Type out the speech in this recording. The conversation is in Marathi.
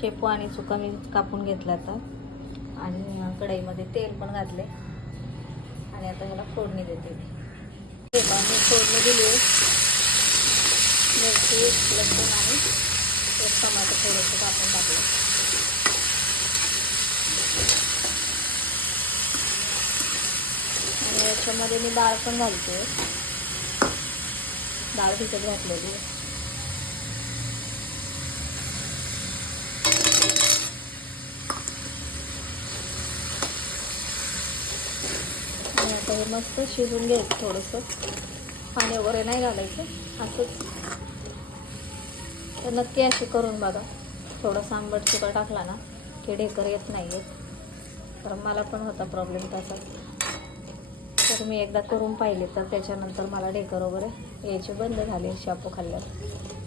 शेपू आणि चुका मी कापून घेतला आता आणि कढईमध्ये तेल पण घातले आणि आता ह्याला फोडणी देते मी फोडणी दिली मिरची लसूण आणि एक टमाटर थोडंसं कापून टाकलं आणि याच्यामध्ये मी डाळ पण घालते डाळ भिजत घातलेली आणि आता हे मस्त शिजून घ्यायचं थोडंसं पाणी वगैरे नाही घालायचं असंच तर नक्की अशी करून बघा थोडंसं आंबट चुका टाकला ना की ढेकर येत नाही आहेत तर मला पण होता प्रॉब्लेम त्याचा तर मी एकदा करून पाहिले तर त्याच्यानंतर मला ढेकर वगैरे यायचे बंद झाले शेपू खाल्ल्यावर